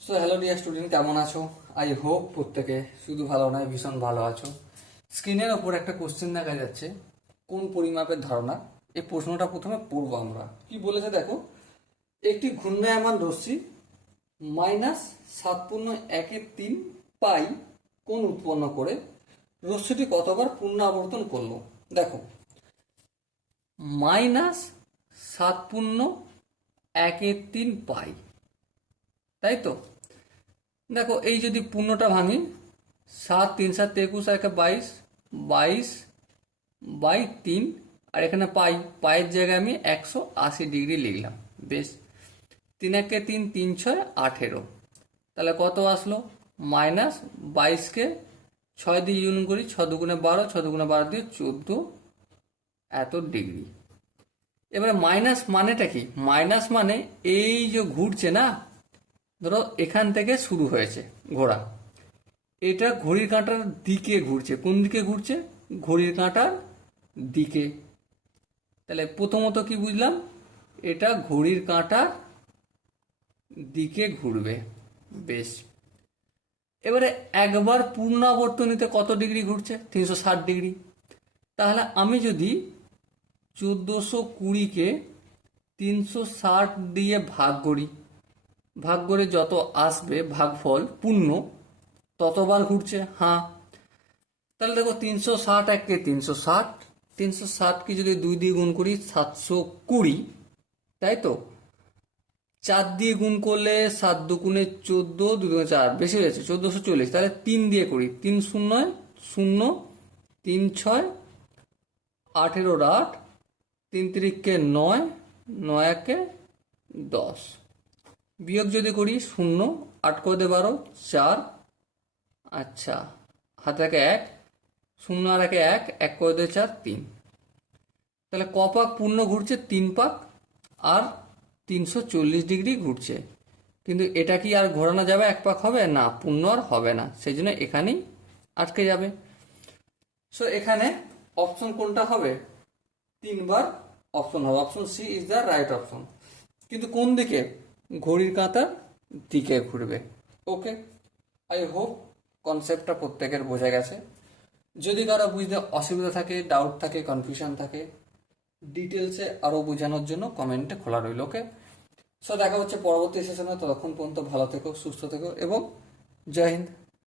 So hello dear student কেমন আছো? I hope প্রত্যেকে শুধু ভালো নয়, ভীষণ ভালো আছো। স্ক্রিনের ওপর একটা কোশ্চেন দেখা যাচ্ছে, কোন পরিমাপের ধারণা? এই প্রশ্নটা প্রথমে পড়ব আমরা। কি বলেছে দেখো? একটি ঘূর্ণায়মান রশ্মি মাইনাস সাত পূর্ণ একের তিন পাই কোন উৎপন্ন করে রশ্মিটি কতবার পুনরাবর্তন করল? দেখো মাইনাস সাত পূর্ণ একের তিন পাই। তাই তো? দেখো, এই যদি পূর্ণটা ভাঙি, সাত, তিন, সাত, একুশ, আর একে বাইশ বাইশ বাই তিন, আর এখানে পাই পায়ের জায়গায় আমি একশো আশি ডিগ্রি লিখলাম, বেশ। তিন একে তিন তিন, ছয়, আঠেরো। তাহলে কত আসলো? মাইনাস বাইশকে ছয় দিয়ে ইউন করি, ছ দুগুণে বারো, ছ দুগুণে বারো দিয়ে চোদ্দ, এত ডিগ্রি। এবারে মাইনাস মানেটা কি? মাইনাস মানে এই যে ঘুরছে না ধরো, এখান থেকে শুরু হয়েছে ঘোরা এটা ঘড়ির কাঁটার দিকে ঘুরছে। কোন দিকে ঘুরছে? ঘড়ির কাঁটার দিকে। তাহলে প্রথমত কি বুঝলাম? এটা ঘড়ির কাঁটার দিকে ঘুরবে। বেশ। এবারে একবার পূর্ণাবর্তনীতে কত ডিগ্রি ঘুরছে? তিনশো ষাট ডিগ্রি। তাহলে আমি যদি চোদ্দোশো কুড়িকে তিনশো ষাট দিয়ে ভাগ করি ভাগ করে যত আসবে ভাগফল পূর্ণ, ততবার ঘুরছে হ্যাঁ তাহলে দেখো তিনশো ষাট এককে তিনশো ষাট, তিনশো ষাটকে যদি দুই দিয়ে গুণ করি সাতশো কুড়ি, তাই তো? চার দিয়ে গুণ করলে সাত দুগুণে চোদ্দ দুগুণে চার, বেশি হয়েছে চোদ্দোশো চল্লিশ। তাহলে তিন দিয়ে করি তিন শূন্য শূন্য তিন ছয় আঠেরোর আট, তিন তিরিককে নয় নয় একে দশ। বিয়োগ যদি করি শূন্য, আট করে দে বারো, চার। আচ্ছা হাতে একে এক, শূন্য আর একে এক এক করে দে চার, তিন। তাহলে ক পাক পূর্ণ ঘুরছে, তিন পাক, আর তিনশো চল্লিশ ডিগ্রি ঘুরছে। কিন্তু এটা কি আর ঘোরানো যাবে, এক পাক হবে? না, পূর্ণ আর হবে না। সেই জন্য এখানেই আটকে যাবে। সো এখানে অপশন কোনটা হবে? তিনবার অপশন হবে। Option C is the right option কিন্তু কোন দিকে? ঘড়ির কাঁথা দিকে ঘুরবে। ওকে আই হোপ কনসেপ্টটা প্রত্যেকের বোঝা গেছে। যদি কারও বুঝতে অসুবিধা থাকে ডাউট থাকে কনফিউশন থাকে ডিটেলসে আরও বোঝানোর জন্য কমেন্টে খোলা রইল ওকে সো দেখা হচ্ছে পরবর্তী সেশনে ততক্ষণ পর্যন্ত ভালো থেকো, সুস্থ থেকো এবং জয় হিন্দ।